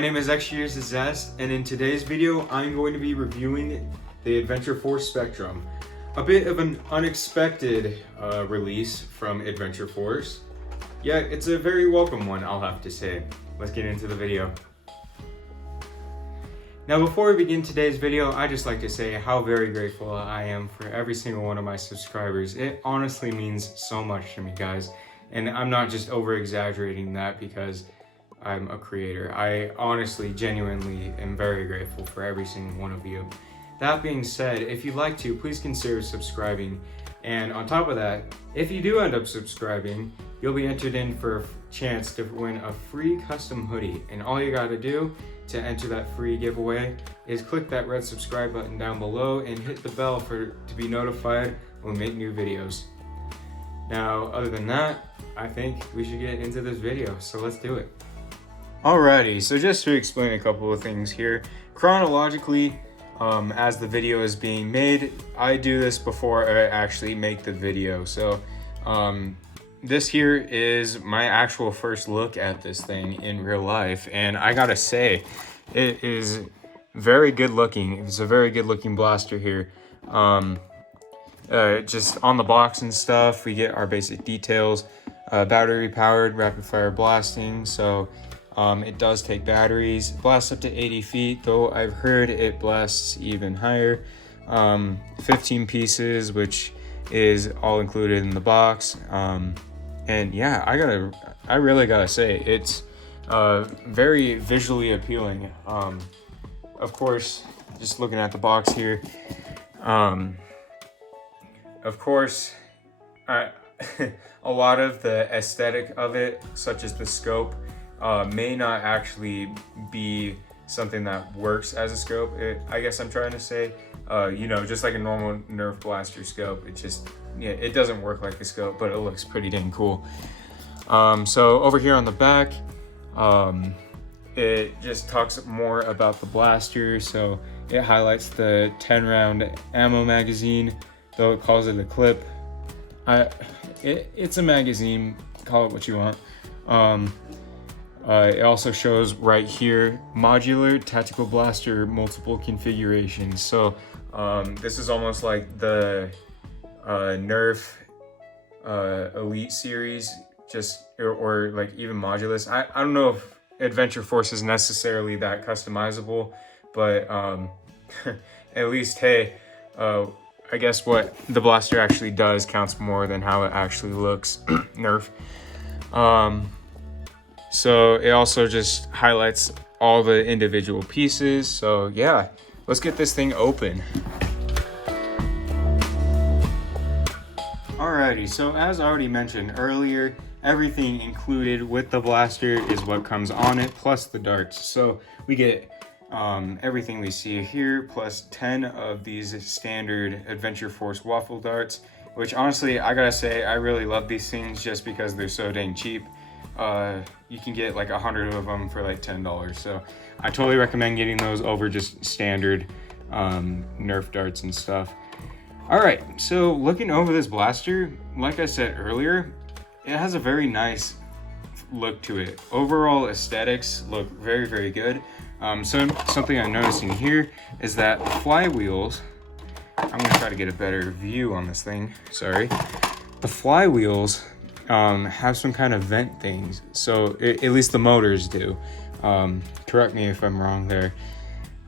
My name is Zest, and in today's video, I'm going to be reviewing the Adventure Force Spectrum. A bit of an unexpected release from Adventure Force. Yeah, it's a very welcome one, I'll have to say. Let's get into the video. Now, before we begin today's video, I'd just like to say how very grateful I am for every single one of my subscribers. It honestly means so much to me, guys. And I'm not just over-exaggerating that because I'm a creator. I honestly, genuinely am very grateful for every single one of you. That being said, if you'd like to, please consider subscribing. And on top of that, if you do end up subscribing, you'll be entered in for a chance to win a free custom hoodie. And all you gotta do to enter that free giveaway is click that red subscribe button down below and hit the bell to be notified when we make new videos. Now, other than that, I think we should get into this video, so let's do it. Alrighty, so just to explain a couple of things here. Chronologically, as the video is being made, I do this before I actually make the video. So this here is my actual first look at this thing in real life, and I gotta say, it is very good looking. It's a very good looking blaster here. Just on the box and stuff, we get our basic details. Battery powered rapid fire blasting, so it does take batteries. Blasts up to 80 feet, though I've heard it blasts even higher. 15 pieces, which is all included in the box. And yeah, I really gotta say, it's very visually appealing. Of course, just looking at the box here, of course, a lot of the aesthetic of it, such as the scope, may not actually be something that works as a scope. I guess I'm trying to say, just like a normal NERF blaster scope, it doesn't work like a scope, but it looks pretty dang cool. So over here on the back, it just talks more about the blaster. So it highlights the 10 round ammo magazine, though it calls it a clip. It's a magazine, call it what you want. It also shows right here, modular tactical blaster, multiple configurations. So this is almost like the NERF Elite series, or like even modulus. I don't know if Adventure Force is necessarily that customizable, but at least, hey, I guess what the blaster actually does counts more than how it actually looks. NERF. So it also just highlights all the individual pieces. So yeah, let's get this thing open. Alrighty, so as already mentioned earlier, everything included with the blaster is what comes on it, plus the darts. So we get everything we see here, plus 10 of these standard Adventure Force waffle darts, which honestly, I gotta say, I really love these things just because they're so dang cheap. You can get like 100 of them for like $10. So I totally recommend getting those over just standard NERF darts and stuff. All right, so looking over this blaster, like I said earlier, it has a very nice look to it. Overall aesthetics look very, very good. So something I'm noticing here is that the flywheels, I'm gonna try to get a better view on this thing, sorry. The flywheels have some kind of vent things. So at least the motors do. Correct me if I'm wrong there.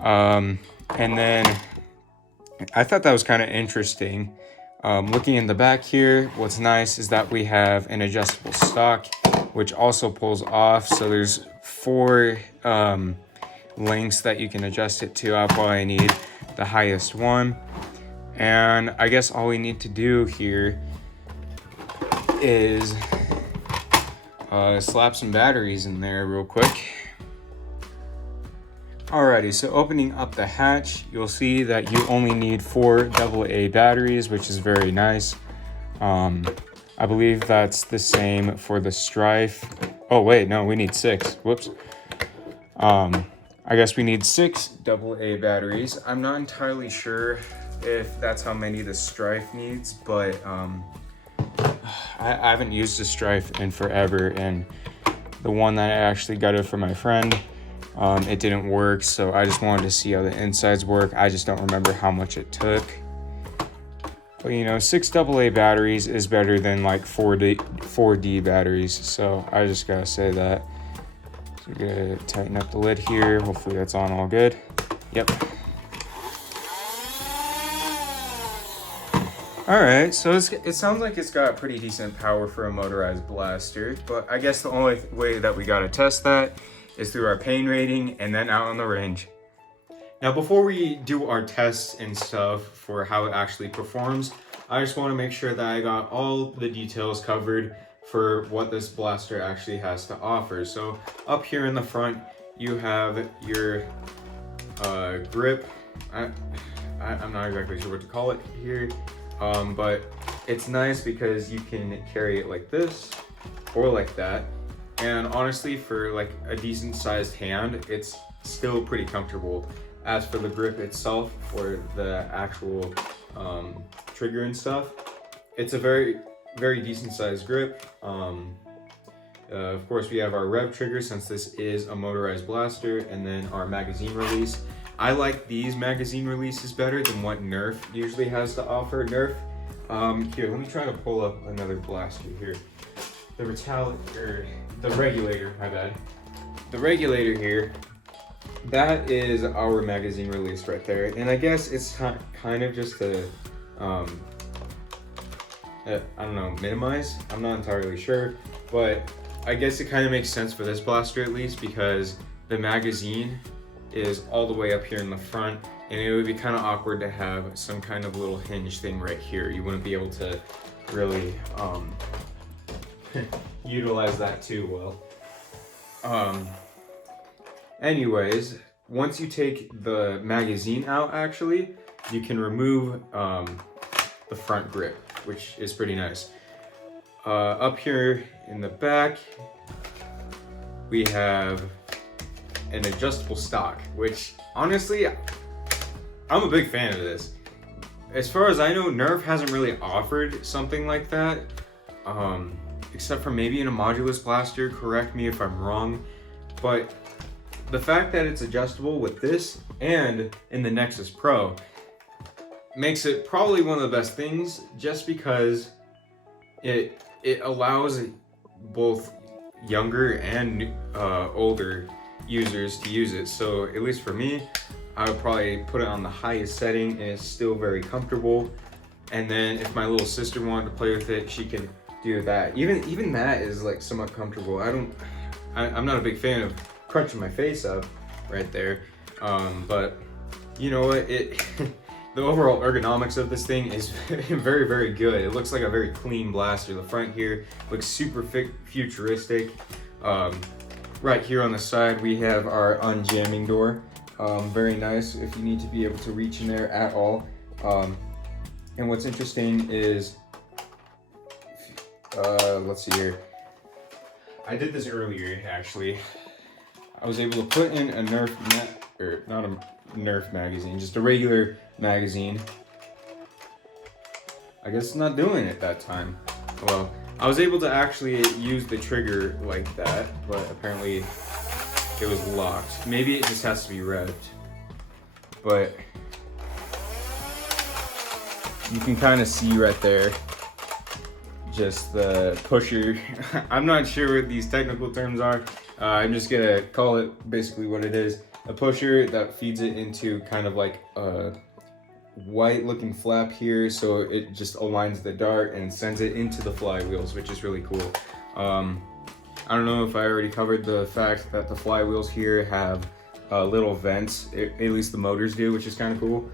And then I thought that was kind of interesting. Looking in the back here, what's nice is that we have an adjustable stock, which also pulls off. So there's 4 lengths that you can adjust it to. I'll probably need the highest one. And I guess all we need to do here is slap some batteries in there real quick. Alrighty, so opening up the hatch, you'll see that you only need 4 AA batteries, which is very nice. I believe that's the same for the Strife. Oh wait, no, we need 6. Whoops. I guess we need 6 AA batteries. I'm not entirely sure if that's how many the Strife needs, but I haven't used a Strife in forever, and the one that I actually got it for my friend, it didn't work, so I just wanted to see how the insides work. I just don't remember how much it took. But you know, 6 AA batteries is better than like 4D batteries, so I just gotta say that. So we're gonna tighten up the lid here. Hopefully that's on all good. Yep. Alright, so it sounds like it's got pretty decent power for a motorized blaster, but I guess the only way that we gotta test that is through our pain rating and then out on the range. Now before we do our tests and stuff for how it actually performs, I just want to make sure that I got all the details covered for what this blaster actually has to offer. So up here in the front, you have your grip. I'm not exactly sure what to call it here. But it's nice because you can carry it like this or like that. And honestly, for like a decent sized hand, it's still pretty comfortable. As for the grip itself, for the actual trigger and stuff, it's a very, very decent sized grip. Of course, we have our rev trigger since this is a motorized blaster, and then our magazine release. I like these magazine releases better than what NERF usually has to offer. NERF, here, let me try to pull up another blaster here. The regulator, my bad. The regulator here, that is our magazine release right there. And I guess it's kind of just a, I don't know, minimize? I'm not entirely sure, but I guess it kind of makes sense for this blaster at least, because the magazine is all the way up here in the front, and it would be kind of awkward to have some kind of little hinge thing right here. You wouldn't be able to really utilize that too well. Anyways, once you take the magazine out, actually, you can remove the front grip, which is pretty nice. Up here in the back, we have an adjustable stock, which honestly, I'm a big fan of this. As far as I know, NERF hasn't really offered something like that, except for maybe in a modulus blaster. Correct me if I'm wrong, but the fact that it's adjustable with this and in the Nexus Pro makes it probably one of the best things, just because it allows both younger and older users to use it. So at least for me, I would probably put it on the highest setting, and it's still very comfortable. And then if my little sister wanted to play with it, she can do that. Even that is like somewhat comfortable. I'm not a big fan of crunching my face up right there, but you know what, the overall ergonomics of this thing is very, very good. It looks like a very clean blaster. The front here looks super futuristic. Right here on the side, we have our unjamming door. Very nice if you need to be able to reach in there at all. And what's interesting is, let's see here. I did this earlier, actually. I was able to put in a NERF, or not a NERF magazine, just a regular magazine. I guess it's not doing it that time. Well, I was able to actually use the trigger like that, but apparently it was locked. Maybe it just has to be revved. But you can kind of see right there just the pusher. I'm not sure what these technical terms are. I'm just gonna call it basically what it is. A pusher that feeds it into kind of like a white looking flap here, so it just aligns the dart and sends it into the flywheels, which is really cool. I don't know if I already covered the fact that the flywheels here have little vents, at least the motors do, which is kind of cool.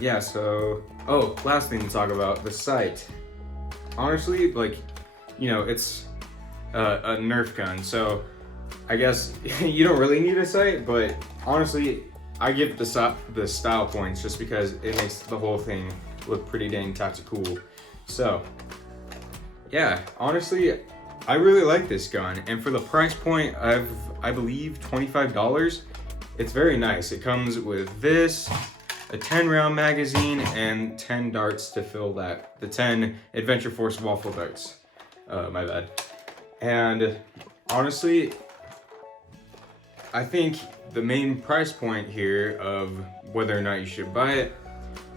Yeah, so, oh, last thing to talk about, the sight. Honestly, like, you know, it's a NERF gun, so I guess you don't really need a sight, but honestly, I give the style points just because it makes the whole thing look pretty dang tactical. So, yeah, honestly, I really like this gun, and for the price point of, I believe, $25, it's very nice. It comes with this, a 10-round magazine, and 10 darts to fill that. The 10 Adventure Force waffle darts. My bad. And honestly, I think the main price point here of whether or not you should buy it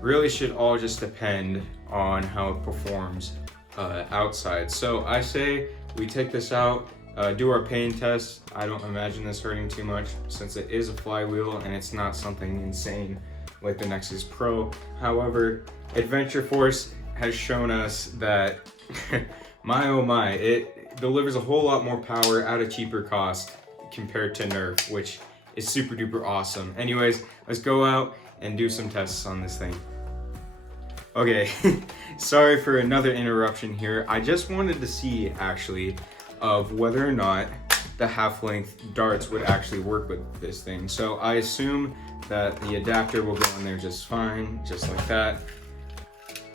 really should all just depend on how it performs outside. So I say we take this out, do our pain test. I don't imagine this hurting too much since it is a flywheel and it's not something insane like the Nexus Pro. However, Adventure Force has shown us that my oh my, it delivers a whole lot more power at a cheaper cost compared to NERF, which is super duper awesome. Anyways, let's go out and do some tests on this thing. Okay, sorry for another interruption here. I just wanted to see actually of whether or not the half-length darts would actually work with this thing. So I assume that the adapter will go in there just fine, just like that.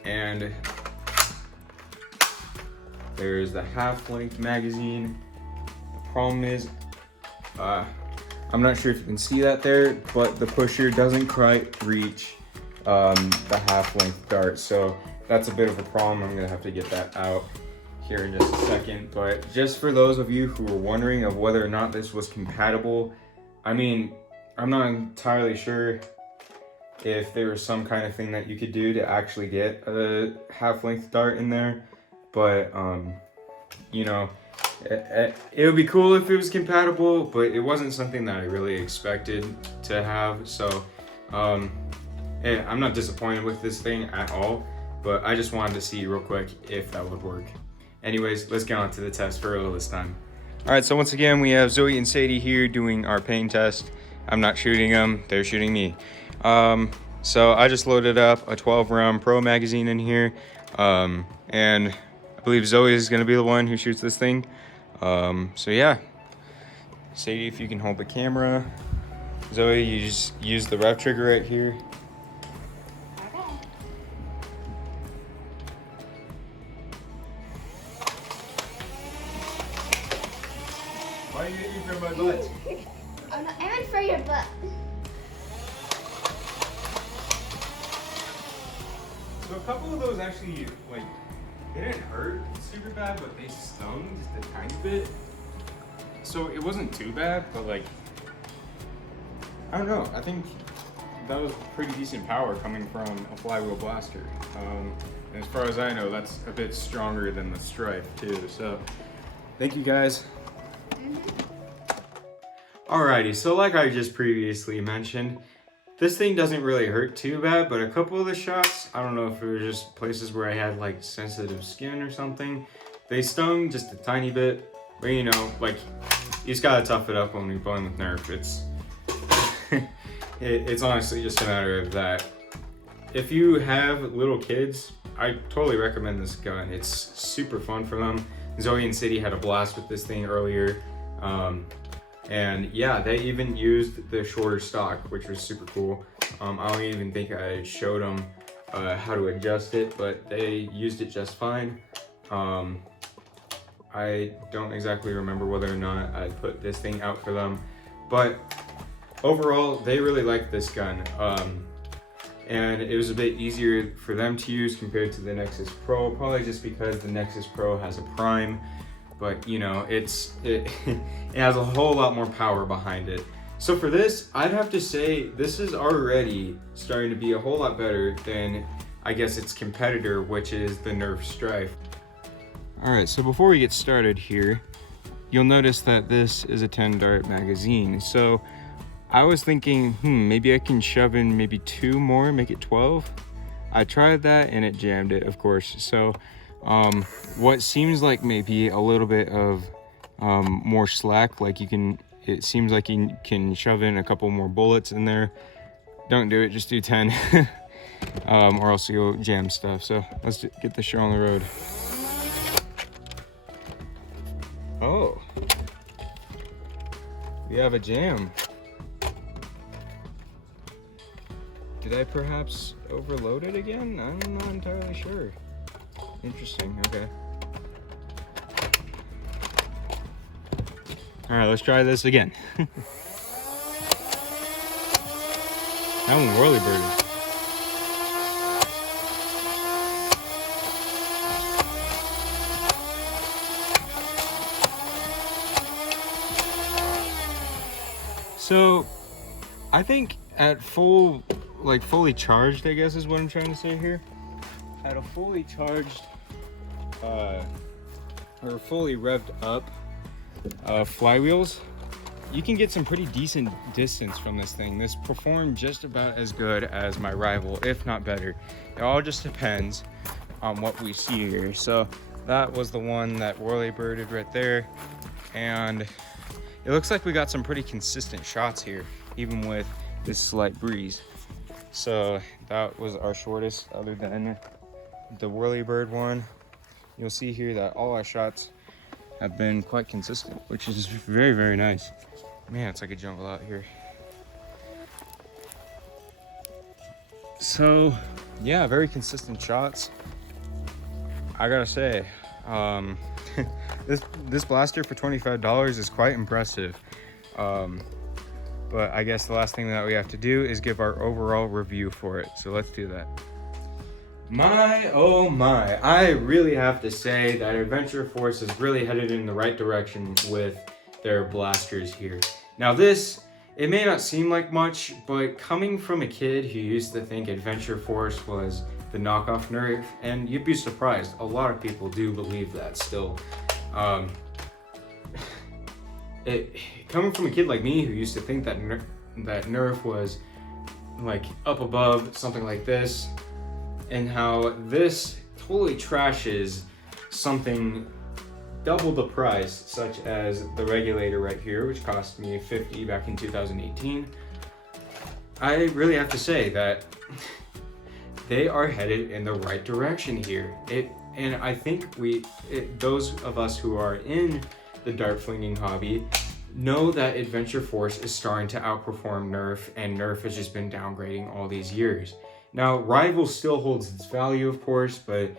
And there's the half-length magazine. The problem is, I'm not sure if you can see that there, but the pusher doesn't quite reach the half-length dart, so that's a bit of a problem. I'm gonna have to get that out here in just a second. But just for those of you who were wondering of whether or not this was compatible, I mean, I'm not entirely sure if there was some kind of thing that you could do to actually get a half-length dart in there, but you know, it would be cool if it was compatible, but it wasn't something that I really expected to have. So hey, I'm not disappointed with this thing at all, but I just wanted to see real quick if that would work. Anyways, let's get on to the test for real this time. All right, so once again, we have Zoe and Sadie here doing our pain test. I'm not shooting them, they're shooting me. So I just loaded up a 12-round Pro magazine in here, and I believe Zoe is gonna be the one who shoots this thing. So yeah, Sadie, if you can hold the camera. Zoe, you just use the rev trigger right here. Why are you hitting for my butt? Oh no, I meant for your butt. So a couple of those actually, like, they didn't hurt super bad, but they stung just a tiny bit. So it wasn't too bad, but like, I don't know. I think that was pretty decent power coming from a flywheel blaster. And as far as I know, that's a bit stronger than the Strife too. So thank you guys. Alrighty, so like I just previously mentioned, this thing doesn't really hurt too bad, but a couple of the shots, I don't know if it was just places where I had like sensitive skin or something, they stung just a tiny bit. But you know, like, you just gotta tough it up when you're playing with NERF. It's honestly just a matter of that. If you have little kids, I totally recommend this gun. It's super fun for them. Zoe and Sadie had a blast with this thing earlier. And yeah, they even used the shorter stock, which was super cool. I don't even think I showed them how to adjust it, but they used it just fine. I don't exactly remember whether or not I put this thing out for them, but overall, they really liked this gun. And it was a bit easier for them to use compared to the Nexus Pro, probably just because the Nexus Pro has a prime, but you know, it has a whole lot more power behind it. So for this, I'd have to say this is already starting to be a whole lot better than, I guess, its competitor, which is the NERF Strife. All right, so before we get started here, you'll notice that this is a 10 dart magazine. So I was thinking, maybe I can shove in maybe 2 more, make it 12. I tried that and it jammed it, of course. So what seems like maybe a little bit of more slack, like it seems like you can shove in a couple more bullets in there. Don't do it, just do 10, or else you'll jam stuff. So let's get the show on the road. Oh, we have a jam. Did I perhaps overload it again? I'm not entirely sure. Interesting, okay. All right, let's try this again. That one whirly birded. I think at full, like fully charged, I guess is what I'm trying to say here. At a fully charged, or fully revved up flywheels, you can get some pretty decent distance from this thing. This performed just about as good as my rival, if not better. It all just depends on what we see here. So that was the one that whirly birded right there. And it looks like we got some pretty consistent shots here, even with this slight breeze. So that was our shortest other than the whirly bird one. You'll see here that all our shots have been quite consistent, which is very, very nice. Man, it's like a jungle out here. So yeah, very consistent shots. I gotta say, this blaster for $25 is quite impressive. But I guess the last thing that we have to do is give our overall review for it. So let's do that. My, oh my, I really have to say that Adventure Force is really headed in the right direction with their blasters here. Now this, it may not seem like much, but coming from a kid who used to think Adventure Force was the knockoff NERF, and you'd be surprised, a lot of people do believe that still. Coming from a kid like me who used to think that NERF was like up above something like this, and how this totally trashes something double the price, such as the regulator right here, which cost me $50 back in 2018. I really have to say that they are headed in the right direction here. And I think those of us who are in the dart flinging hobby know that Adventure Force is starting to outperform NERF, and NERF has just been downgrading all these years. Now, Rival still holds its value, of course, but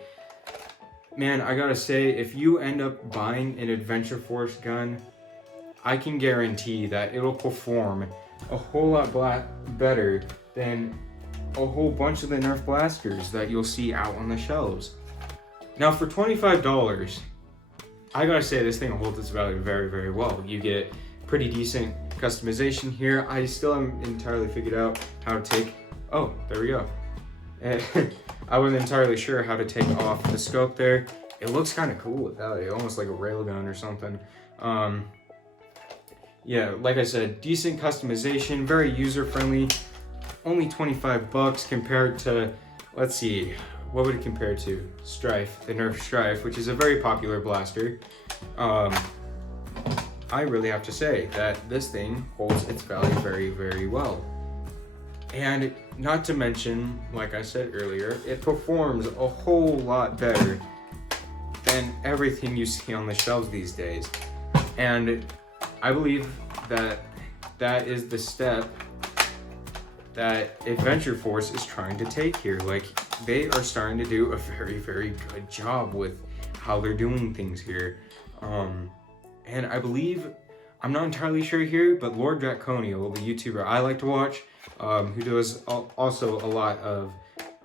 man, I gotta say, if you end up buying an Adventure Force gun, I can guarantee that it'll perform a whole lot better than a whole bunch of the NERF blasters that you'll see out on the shelves. Now, for $25, I gotta say this thing holds its value very, very well. You get pretty decent customization here. I still haven't entirely figured out how to take, oh, there we go. I wasn't entirely sure how to take off the scope there. It looks kind of cool without it, almost like a railgun or something. Yeah, like I said, decent customization, very user-friendly. Only 25 bucks compared to, let's see, what would it compare to? Strife, the NERF Strife, which is a very popular blaster. I really have to say that this thing holds its value very, very well. And not to mention, like I said earlier, it performs a whole lot better than everything you see on the shelves these days. And I believe that that is the step that Adventure Force is trying to take here. Like, they are starting to do a very, very good job with how they're doing things here. And I believe, I'm not entirely sure here, but Lord Draconial, the YouTuber I like to watch, who does also a lot of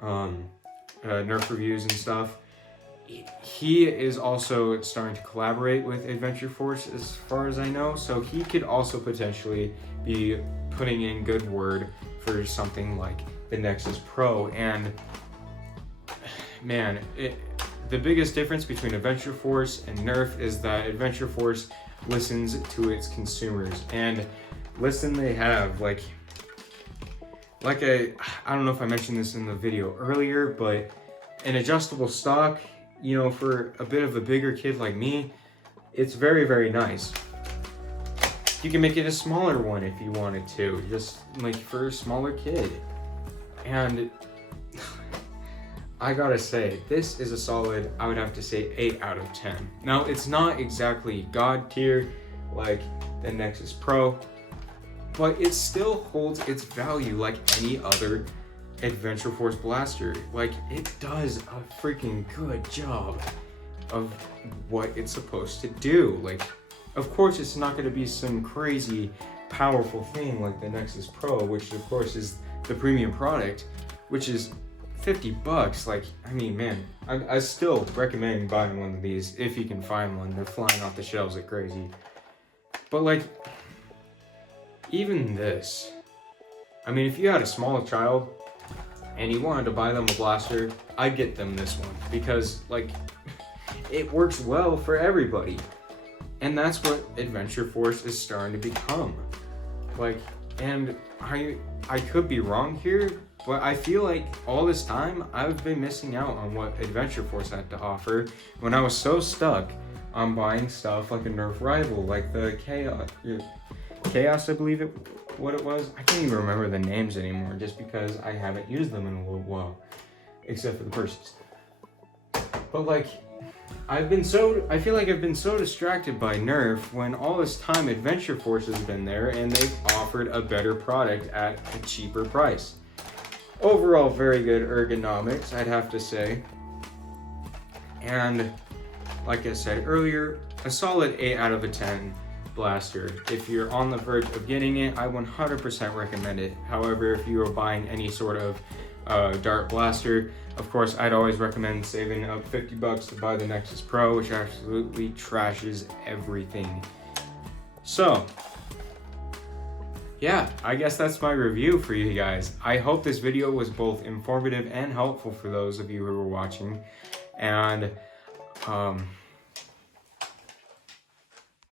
NERF reviews and stuff, he is also starting to collaborate with Adventure Force as far as I know, so he could also potentially be putting in good word for something like the Nexus Pro. And man, the biggest difference between Adventure Force and NERF is that Adventure Force listens to its consumers, and listen, they have like I don't know if I mentioned this in the video earlier, but an adjustable stock, you know, for a bit of a bigger kid like me, it's very, very nice. You can make it a smaller one if you wanted to, just like for a smaller kid. And I gotta say, this is a solid, I would have to say, 8 out of 10. Now, it's not exactly God tier like the Nexus Pro, but it still holds its value like any other Adventure Force blaster. Like, it does a freaking good job of what it's supposed to do. Like, of course, it's not gonna be some crazy powerful thing like the Nexus Pro, which of course is the premium product, which is 50 bucks. Like, I mean, man, I still recommend buying one of these if you can find one. They're flying off the shelves like crazy. But like, even this, I mean, if you had a small child and you wanted to buy them a blaster, I'd get them this one because like it works well for everybody. And that's what Adventure Force is starting to become. Like, and I could be wrong here, but I feel like all this time I've been missing out on what Adventure Force had to offer when I was so stuck on buying stuff like a Nerf rival, like the Chaos, I believe what it was. I can't even remember the names anymore just because I haven't used them in a little while, except for the purses. But like, I feel like I've been so distracted by Nerf when all this time Adventure Force has been there and they've offered a better product at a cheaper price. Overall, very good ergonomics, I'd have to say. And like I said earlier, a solid 8 out of 10 blaster. If you're on the verge of getting it, I 100% recommend it. However, if you are buying any sort of dart blaster, of course, I'd always recommend saving up $50 to buy the Nexus Pro, which absolutely trashes everything. So, yeah, I guess that's my review for you guys. I hope this video was both informative and helpful for those of you who were watching. And